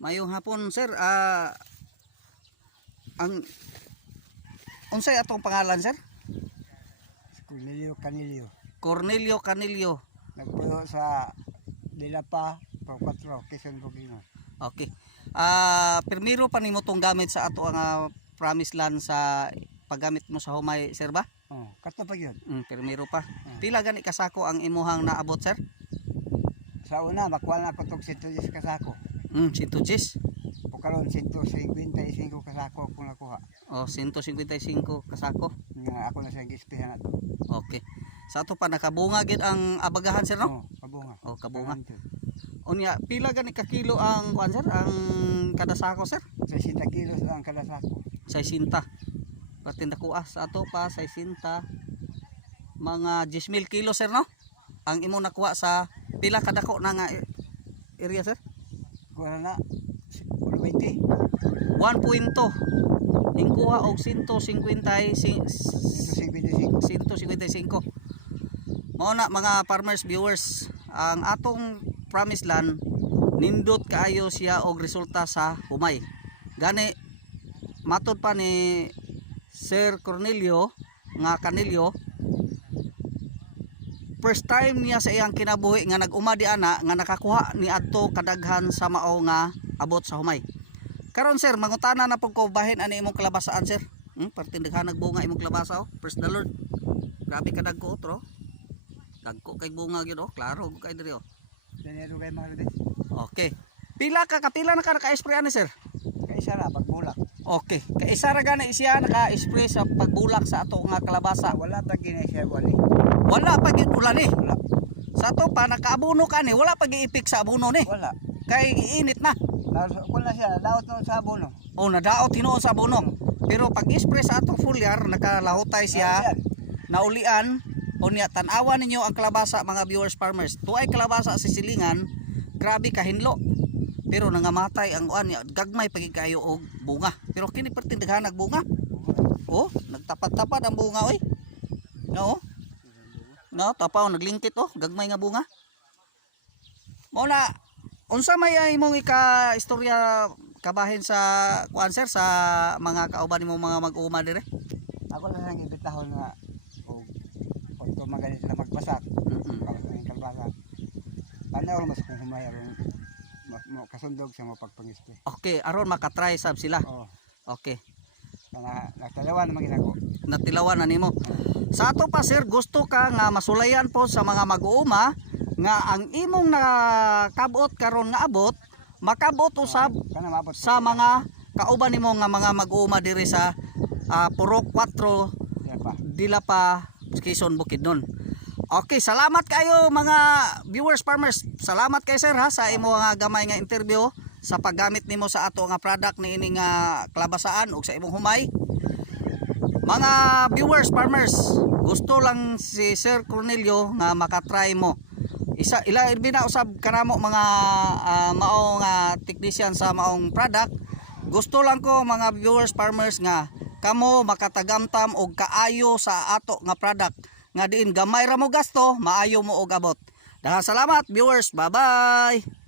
Mayong hapon sir. Ang unsay atong pangalan sir? Cornelio Canilio. Cornelio Canilio. Nagpuyo sa Dilapa, Procatro, Quezon Bukidnon. Okay. Primero pa nimo tong gamit sa ato ang promised land sa paggamit mo sa humay sir ba? Oh, kato pa yun. Primero pa. Pila gani kasako ang imuhang naabot sir? Sa una, makuha na ko itong 110 kasako. 110. O karon 155 kasako kung nakuha. 155 kasako. Nga ako na siyang gispihan na to. Okay. Sa ato pa nakabunga gid ang abagahan sir no? Kabunga. Kabunga. Unya pila gani ka kilo ang kuan sir? Ang kada sako sir? 60 kilos ang kada sako. 60. Pati nakuha sa ato pa 60. Mga 10,000 kilo sir no? Ang imo nakuha sa pila kadako na nga area sir? Kuha na 20. 1.2 hingkuha og 155 mao na mga farmers viewers ang atong promised land nindot kaayo siya og resulta sa humay gani matod pa ni Sir Cornelio nga Canilio first time niya sa iyang kinabuhi nga nag-uma di ana nga nakakuha ni adto kadaghan sa mao nga abot sa humay. Karon sir, mangutana na pud ko bahin ani imong kalabasaan sir. Parte daghan nagbunga imong kalabasa Praise the Lord. Grabe ka dagko otro. Dagko kay bunga gyud klaro kay diri Danero kay mga des. Okay. Pila na ka naka-spray ani sir? Kay isa ra pagbulak. Okay. Kay isa ra gani siya naka-spray sa pagbulak sa ato nga kalabasa. Wala pa gini siya wali. Wala pa gid ulan ni. Wala. Sa ato pa nakaabuno ka ni, wala pa giipik sa abuno ni. Wala. Kay iinit na. Wala siya, daot no sa abono. Nadaot tinuod sa abuno. Pero pag spray sa atong foliar nakalahutay siya, naulian, unya tan-awan ninyo ang kalabasa mga viewers farmers. Tuay kalabasa sa silingan, grabe kahinlo. Pero nangamatay ang uan niya, gagmay pagig kayo og bunga. Pero kini perti daghan nagbunga. Nagtapat-tapat ang bunga oy. No? No, tapaw naglingkit gagmay nga bunga. Muna unsa may imong ika-istorya kabahin sa kuan sir sa mga kauban nimo mga mag-uuma dire? Ako na lang ibitahon nga o magalit na magbasak. Ang kalbasa. Paano mas kung humay aron kasundog sa mo pagpangispe. Okay, aron makatry sab sila. Okay. Natalawan naman ginako. Natilawan na nimo. Sa ato pa sir, gusto ka nga masulayan po sa mga mag-uuma nga ang imong nakabot karon nga abot makabot usab sa mga kauban nimo nga mga mag-uuma diri sa Purok 4 Dilapa, Quezon Bukidnon. Okay, salamat kayo mga viewers farmers. Salamat kay sir sa imo nga gamay nga interview sa paggamit nimo sa ato nga product ni ini nga kalabasaan ug sa imong humay. Mga viewers farmers, gusto lang si Sir Cornelio nga makatry mo. Ila na usab kanamo mga maong technician sa maong product. Gusto lang ko mga viewers farmers nga kamo makatagamtam og kaayo sa ato nga product nga diin gamay ra mo gasto, maayo mo og abot. Daghang salamat viewers. Bye-bye.